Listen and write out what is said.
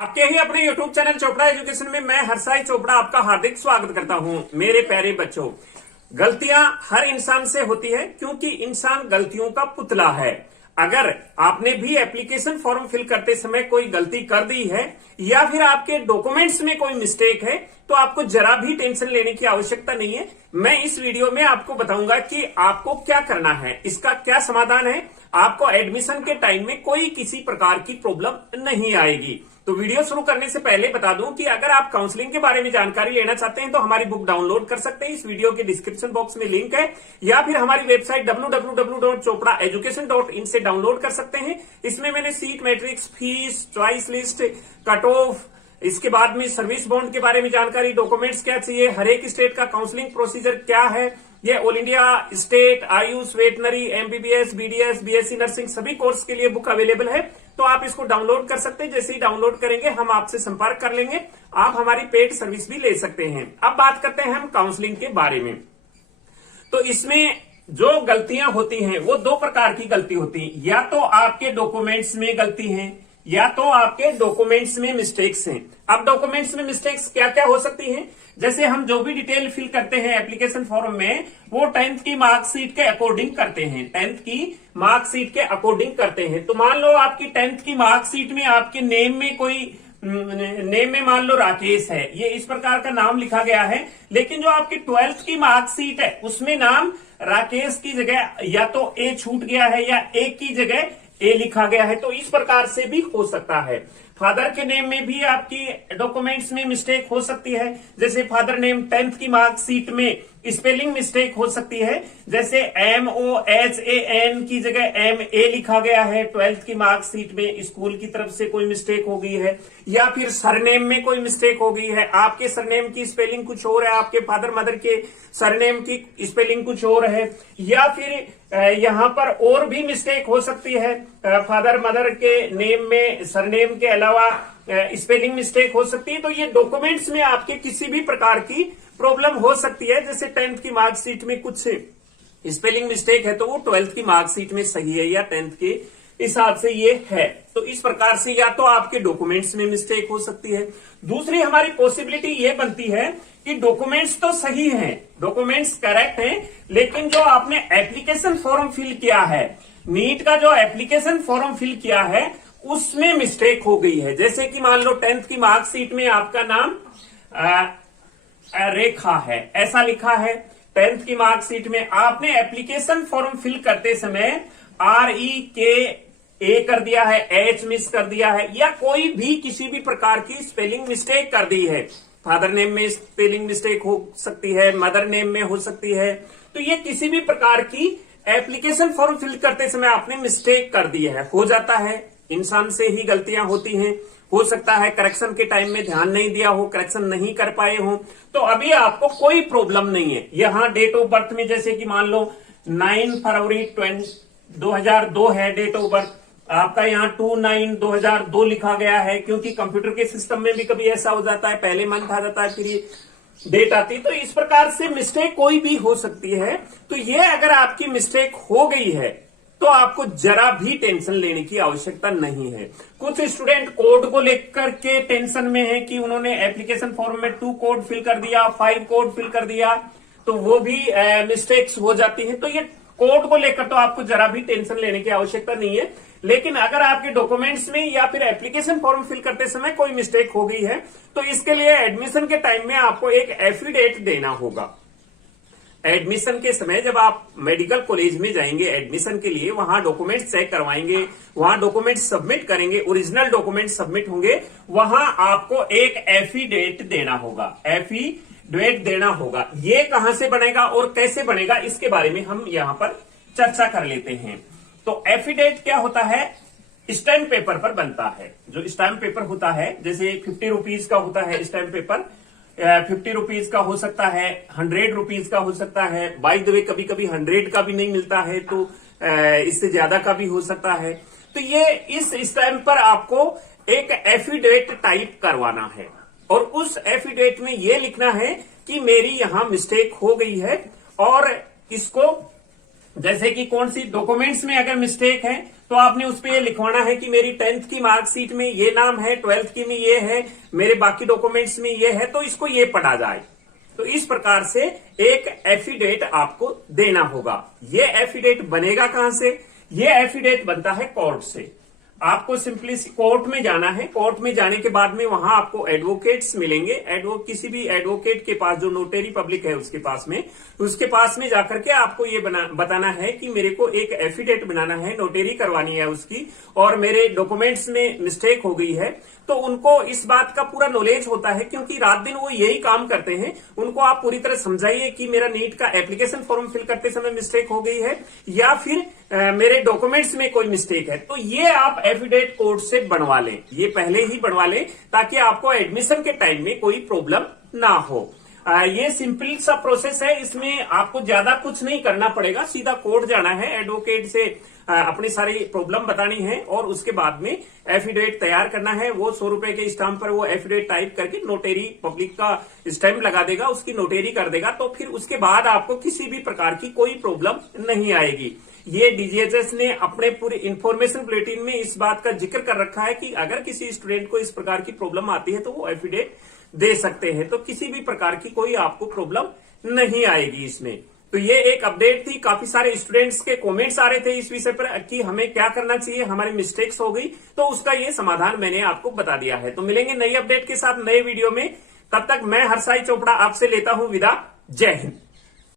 आपके ही अपने YouTube channel Chopra education में मैं हर्षाई चोपड़ा आपका हार्दिक स्वागत करता हूं। मेरे प्यारे बच्चों, गलतियां हर इंसान से होती है क्योंकि इंसान गलतियों का पुतला है। अगर आपने भी एप्लीकेशन फॉर्म फिल करते समय कोई गलती कर दी है या फिर आपके डॉक्यूमेंट्स में कोई मिस्टेक है तो आपको जरा भी टेंशन लेने की आवश्यकता नहीं है। मैं इस वीडियो में आपको बताऊंगा कि आपको क्या करना है, इसका क्या समाधान है। आपको एडमिशन के टाइम में कोई किसी प्रकार की प्रॉब्लम नहीं आएगी। तो वीडियो शुरू करने से पहले बता दूं कि अगर आप काउंसलिंग के बारे में जानकारी लेना चाहते हैं तो हमारी बुक डाउनलोड कर सकते हैं। इस वीडियो के डिस्क्रिप्शन बॉक्स में लिंक है या फिर हमारी वेबसाइट www.chopraeducation.in से डाउनलोड कर सकते हैं। इसमें मैंने seat matrix, fees, choice list, cut off, इसके बाद में सर्विस बॉन्ड के बारे में जानकारी, डॉक्यूमेंट्स क्या चाहिए, हर एक स्टेट का काउंसलिंग प्रोसीजर क्या है, ये all India state, Ayush, veterinary, MBBS, BDS, BSc nursing सभी कोर्स के लिए बुक अवेलेबल है। तो आप इसको डाउनलोड कर सकते हैं। जैसे ही डाउनलोड करेंगे हम आपसे संपर्क कर लेंगे। आप हमारी पेड सर्विस भी ले सकते हैं। अब बात करते हैं हम काउंसलिंग के बारे में। तो इसमें जो गलतियां होती हैं वो दो प्रकार की गलती होती है, या तो आपके डॉक्यूमेंट्स में गलती है या तो आपके डॉक्यूमेंट्स में मिस्टेक्स हैं। अब डॉक्यूमेंट्स में मिस्टेक्स क्या क्या हो सकती हैं, जैसे हम जो भी डिटेल फिल करते हैं एप्लीकेशन फॉर्म में वो 10th की मार्कशीट के अकॉर्डिंग करते हैं। 10th की मार्कशीट के अकॉर्डिंग करते हैं। तो मान लो आपकी 10th की मार्कशीट में आपके नेम में मान लो राकेश है, ये इस प्रकार का नाम लिखा गया है, लेकिन जो आपकी 12th की मार्कशीट है उसमें नाम राकेश की जगह या तो ए छूट गया है या ए की जगह ए लिखा गया है। तो इस प्रकार से भी हो सकता है। फादर के नेम में भी आपकी डॉक्यूमेंट्स में मिस्टेक हो सकती है। जैसे फादर नेम 10th की मार्कशीट में स्पेलिंग मिस्टेक हो सकती है, जैसे MOHAN की जगह MA लिखा गया है। 12th की मार्कशीट में स्कूल की तरफ से कोई मिस्टेक हो गई है, या फिर सरनेम में कोई मिस्टेक हो गई है। आपके सरनेम की स्पेलिंग कुछ और है, आपके फादर मदर के सरनेम की स्पेलिंग कुछ और है, या फिर यहां पर और भी मिस्टेक हो सकती है। फादर मदर के नेम में सरनेम के अलावा स्पेलिंग मिस्टेक हो सकती है। तो ये डॉक्यूमेंट्स में आपके किसी भी प्रकार की प्रॉब्लम हो सकती है। जैसे 10th की मार्कशीट में कुछ स्पेलिंग मिस्टेक है तो वो 12th की मार्कशीट में सही है या 10th के हिसाब से ये है। तो इस प्रकार से या तो आपके डॉक्यूमेंट्स में मिस्टेक हो सकती है। दूसरी हमारी पॉसिबिलिटी ये बनती है कि डॉक्यूमेंट्स तो सही हैं, डॉक्यूमेंट्स करेक्ट हैं, लेकिन जो आपने एप्लीकेशन फॉर्म फिल किया है, नीट का जो एप्लीकेशन फॉर्म फिल किया है उसमें मिस्टेक हो गई है। जैसे कि मान लो 10th की मार्कशीट में आपका नाम रेखा है, ऐसा लिखा है। 10th की मार्कशीट में आपने एप्लीकेशन फॉर्म फिल करते समय REKA कर दिया है, H मिस कर दिया है, या कोई भी किसी भी प्रकार की स्पेलिंग मिस्टेक कर दी है। फादर नेम में स्पेलिंग मिस्टेक हो सकती है, मदर नेम में हो सकती है। तो ये किसी भी प्रकार की एप्लीकेशन फॉर्म फिल करते समय आपने मिस्टेक कर दी है। हो जाता है, इंसान से ही गलतियां होती हैं। हो सकता है करेक्शन के टाइम में ध्यान नहीं दिया हो, करेक्शन नहीं कर पाए हो, तो अभी आपको कोई प्रॉब्लम नहीं है। यहां डेट ऑफ बर्थ में जैसे कि मान लो 9 फरवरी 2002 है डेट ऑफ बर्थ, आपका यहाँ 2/9/2002 लिखा गया है, क्योंकि कंप्यूटर के सिस्टम में भी कभी ऐसा हो जाता है, पहले मंथ आ जाता है फिर ये डेट आती है। तो इस प्रकार से मिस्टेक कोई भी हो सकती है। तो ये अगर आपकी मिस्टेक हो गई है तो आपको जरा भी टेंशन लेने की आवश्यकता नहीं है। कुछ स्टूडेंट कोड को लेकर के टेंशन में है कि उन्होंने एप्लीकेशन फॉर्म में 2 कोड फिल कर दिया, 5 कोड फिल कर दिया, तो वो भी मिस्टेक्स हो जाती है। तो ये कोड को लेकर तो आपको जरा भी टेंशन लेने की आवश्यकता नहीं है। लेकिन अगर आपके डॉक्यूमेंट्स में या फिर एप्लीकेशन फॉर्म फिल करते समय कोई मिस्टेक हो गई है तो इसके लिए एडमिशन के टाइम में आपको एक एफिडेविट देना होगा। एडमिशन के समय जब आप मेडिकल कॉलेज में जाएंगे एडमिशन के लिए, वहां डॉक्यूमेंट चेक करवाएंगे, वहां डॉक्यूमेंट सबमिट करेंगे, ओरिजिनल डॉक्यूमेंट सबमिट होंगे, वहां आपको एक एफिडेविट देना होगा। एफिडेविट देना होगा। ये कहां से बनेगा और कैसे बनेगा इसके बारे में हम यहां पर चर्चा कर लेते हैं। तो एफिडेविट क्या होता है, स्टैम्प पेपर पर बनता है। जो स्टैम्प पेपर होता है, जैसे 50 रुपीज का होता है स्टैम्प पेपर, 50 रुपीज का हो सकता है, 100 रुपीज का हो सकता है। बाय द वे कभी कभी 100 का भी नहीं मिलता है, तो इससे ज्यादा का भी हो सकता है। तो ये इस स्टैम्प पर आपको एक एफिडेविट टाइप करवाना है और उस एफिडेविट में ये लिखना है कि मेरी यहां मिस्टेक हो गई है और इसको जैसे कि कौन सी डॉक्यूमेंट्स में अगर मिस्टेक है तो आपने उस पे ये लिखवाना है कि मेरी 10th की मार्कशीट में ये नाम है, 12th की में ये है, मेरे बाकी डॉक्यूमेंट्स में ये है, तो इसको ये पढ़ा जाए। तो इस प्रकार से एक एफिडेविट आपको देना होगा। ये एफिडेविट बनेगा कहां से? ये एफिडेविट बनता है कोर्ट से। आपको सिंपली कोर्ट में जाना है। कोर्ट में जाने के बाद में वहां आपको एडवोकेट्स मिलेंगे। किसी भी एडवोकेट के पास, जो नोटरी पब्लिक है उसके पास में जाकर के आपको ये बताना है कि मेरे को एक एफिडेविट बनाना है, नोटरी करवानी है उसकी, और मेरे डॉक्यूमेंट्स में मिस्टेक हो गई है। तो उनको इस बात का पूरा नॉलेज होता है, क्योंकि रात दिन वो यही काम करते हैं। उनको आप पूरी तरह समझाइए कि मेरा नीट का एप्लीकेशन फॉर्म फिल करते समय मिस्टेक हो गई है, या फिर मेरे डॉक्यूमेंट्स में कोई मिस्टेक है। तो ये आप एफिडेविट कोर्ट से बनवा लें, ये पहले ही बनवा लें, ताकि आपको एडमिशन के टाइम में कोई प्रॉब्लम ना हो। ये सिंपल सा प्रोसेस है, इसमें आपको ज्यादा कुछ नहीं करना पड़ेगा। सीधा कोर्ट जाना है, एडवोकेट से अपनी सारी प्रॉब्लम बतानी है, और उसके बाद में एफिडेविट तैयार करना है। वो 100 रुपए के स्टाम्प पर वो एफिडेविट टाइप करके नोटरी पब्लिक का स्टैम्प लगा देगा, उसकी नोटरी कर देगा। तो फिर उसके बाद आपको किसी भी प्रकार की कोई प्रॉब्लम नहीं आएगी। ये डीजीएचएस ने अपने पूरे इंफॉर्मेशन बुलेटिन में इस बात का जिक्र कर रखा है कि अगर किसी स्टूडेंट को इस प्रकार की प्रॉब्लम आती है तो वो एफिडेविट दे सकते हैं। तो किसी भी प्रकार की कोई आपको प्रॉब्लम नहीं आएगी इसमें। तो ये एक अपडेट थी। काफी सारे स्टूडेंट्स के कमेंट्स आ रहे थे इस विषय पर कि हमें क्या करना चाहिए, हमारी मिस्टेक्स हो गई, तो उसका ये समाधान मैंने आपको बता दिया है। तो मिलेंगे नई अपडेट के साथ नए वीडियो में। तब तक मैं हर्षाई चोपड़ा आपसे लेता हूं विदा। जय हिंद।